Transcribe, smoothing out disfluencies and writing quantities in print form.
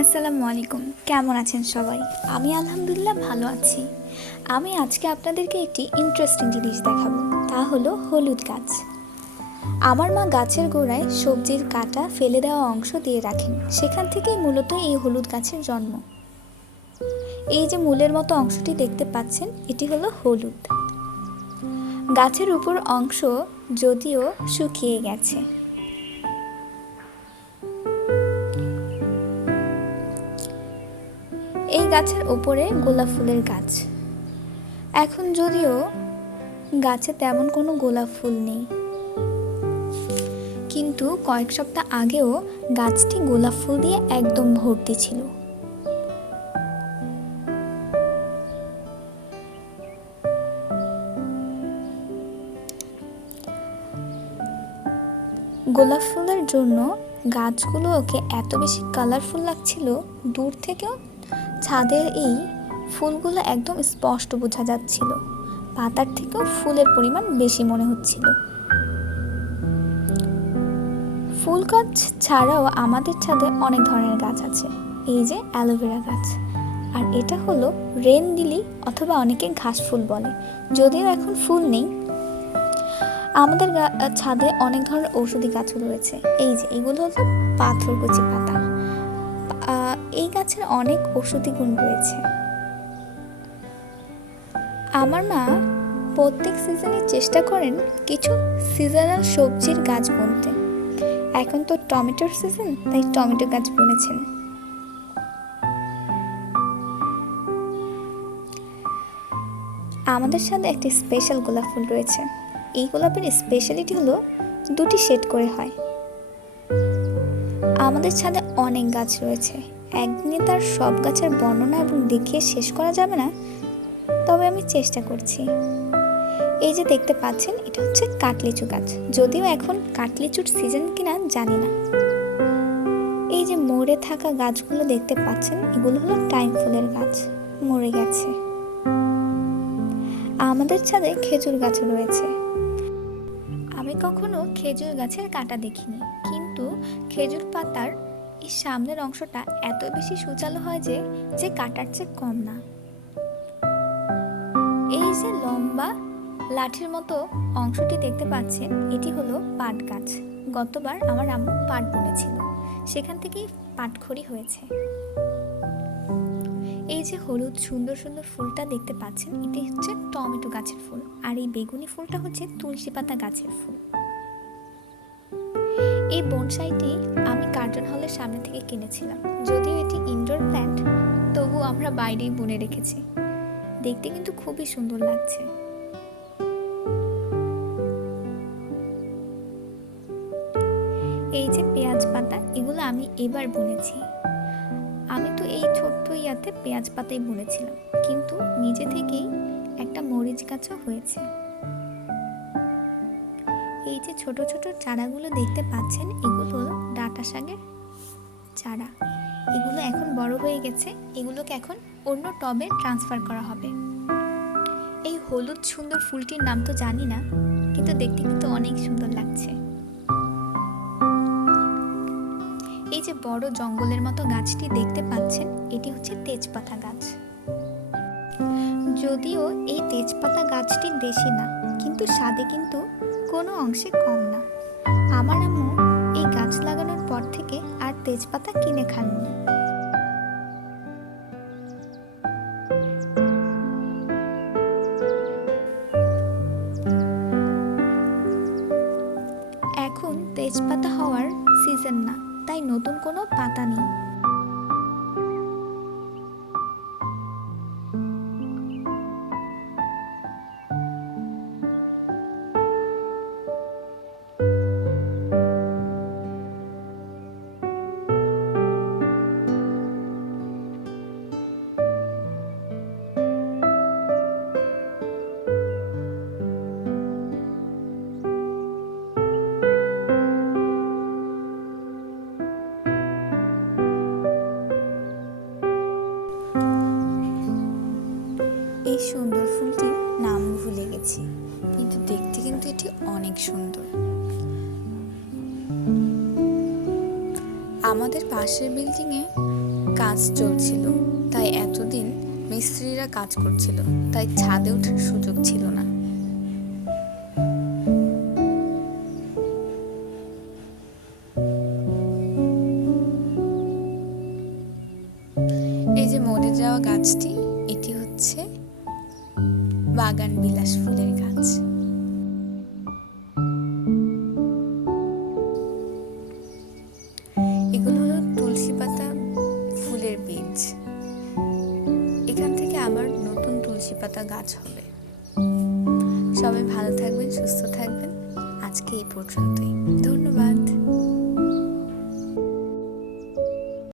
আসসালামু আলাইকুম। কেমন আছেন সবাই? আমি আলহামদুলিল্লাহ ভালো আছি। আমি আজকে আপনাদেরকে একটি ইন্টারেস্টিং জিনিস দেখাবো, তা হলো হলুদ গাছ। আমার মা গাছের গোড়ায় সবজির কাটা ফেলে দেওয়া অংশ দিয়ে রাখেন, সেখান থেকেই মূলত এই হলুদ গাছের জন্ম। এই যে মূলের মতো অংশটি দেখতে পাচ্ছেন, এটি হলো হলুদ। গাছের উপর অংশ যদিও শুকিয়ে গেছে। এই গাছের ওপরে গোলাপ ফুলের গাছ। এখন যদিও গাছে তেমন কোনো গোলাপ ফুল নেই, কিন্তু কয়েক সপ্তাহ আগেও গাছটি গোলাপ ফুল দিয়ে একদম ভর্তি ছিল। গোলাপ ফুলের জন্য গাছগুলোকে এত বেশি কালারফুল লাগছিল, দূর থেকেও ছাদের এই ফুলগুলো একদম স্পষ্ট বোঝা যাচ্ছিল। পাতার থেকেও ফুলের পরিমাণ বেশি মনে হচ্ছিল। ফুল গাছ ছাড়াও আমাদের ছাদে অনেক ধরনের গাছ আছে। এই যে অ্যালোভেরা গাছ, আর এটা হলো রেন লিলি অথবা অনেকে ঘাস ফুল বলে, যদিও এখন ফুল নেই। আমাদের ছাদে অনেক ধরনের ঔষধি গাছও রয়েছে। এই যে এগুলো হলো পাথরকুচি পাতা। এই গাছের অনেক ঔষধি গুণ রয়েছে। আমার মা প্রত্যেক সিজনে চেষ্টা করেন কিছু সিজনাল সবজির গাছ বুনতে। এখন তো টমেটোর সিজন, তাই টমেটো গাছ বুনেছেন। আমাদের সাথে একটি স্পেশাল গোলাপ ফুল রয়েছে। এই গোলাপের স্পেশালিটি হলো দুটি শেড করে হয়। আমাদের ছাদে অনেক গাছ রয়েছে, একদিনে তার সব গাছের বর্ণনা এবং দেখিয়ে শেষ করা যাবে না, তবে আমি চেষ্টা করছি। এই যে দেখতে পাচ্ছেন, এটা হচ্ছে কাঠলিচু গাছ, যদিও এখন কাঠলিচুর সিজন কিনা জানি না। এই যে মরে থাকা গাছগুলো দেখতে পাচ্ছেন, এগুলো হলো টাইম ফুলের গাছ, মরে গেছে। আমাদের ছাদে খেজুর গাছ রয়েছে। আমি কখনো খেজুর গাছের কাঁটা দেখিনি, কিন্তু খেজুর পাতার এই সামনের অংশটা এত বেশি সূচালো হয় যে কাঁটার চেয়ে কম না। এই যে লম্বা লাঠির মতো অংশটি দেখতে পাচ্ছেন, এটি হলো পাট গাছ। গতবার আমার আম্মু পাট বুনেছিল, সেখান থেকেই পাটখড়ি হয়েছে। এই যে হলুদ সুন্দর সুন্দর ফুলটা দেখতে পাচ্ছেন, এটি হচ্ছে টমেটো গাছের ফুল, আর এই বেগুনি ফুলটা হচ্ছে তুলসী পাতা গাছের ফুল। এই বনসাইটি আমি কার্জন হলের সামনে থেকে কিনেছিলাম, যদিও এটি ইনডোর প্ল্যান্ট, তবু আমরা বাইরেই বুনে রেখেছি। দেখতে কিন্তু খুবই সুন্দর লাগছে। এই যে পেঁয়াজ পাতা, এগুলো আমি এবার বুনেছি। আমি তো এই ছোট্ট ইয়াতে পেঁয়াজ পাতাই বুনেছিলাম, কিন্তু নিজে থেকেই একটা মরিচ গাছও হয়েছে। এই যে ছোট ছোট চারাগুলো দেখতে পাচ্ছেন, এগুলো হলো ডাঁটা শাকের চারা। এগুলো এখন বড় হয়ে গেছে, এগুলোকে এখন অন্য টবে ট্রান্সফার করা হবে। এই হলুদ সুন্দর ফুলটির নাম তো জানি না, কিন্তু দেখতে কিন্তু অনেক সুন্দর লাগছে। এই যে বড় জঙ্গলের মতো গাছটি দেখতে পাচ্ছেন, এটি হচ্ছে তেজপাতা গাছ। যদিও এই তেজপাতা গাছটি দেশি না, কিন্তু স্বাদে কিন্তু কোনো অংশে কম না। আমার আম্মু এই গাছ লাগানোর পর থেকে আর তেজপাতা কিনে খাননি। এখন তেজপাতা হওয়ার সিজন না, তাই নতুন কোনো পাতা নেই। এই সুন্দর ফুলটির নাম ভুলে গেছি, কিন্তু দেখতে কিন্তু এটি অনেক সুন্দর। আমাদের পাশের বিল্ডিংয়ে কাজ চলছিল, তাই এতদিন মিস্ত্রিরা কাজ করছিল, তাই ছাদে ওঠার সুযোগ ছিল না। এই যে মরে যাওয়া গাছটি, এটি হচ্ছে বাগান বিলাস ফুলের গাছ। এগুলো হলো তুলসী পাতা ফুলের বীজ। এখান থেকে আবার নতুন তুলসী পাতা গাছ হবে। সবাই ভালো থাকবেন, সুস্থ থাকবেন। আজকে এই পর্যন্তই। ধন্যবাদ।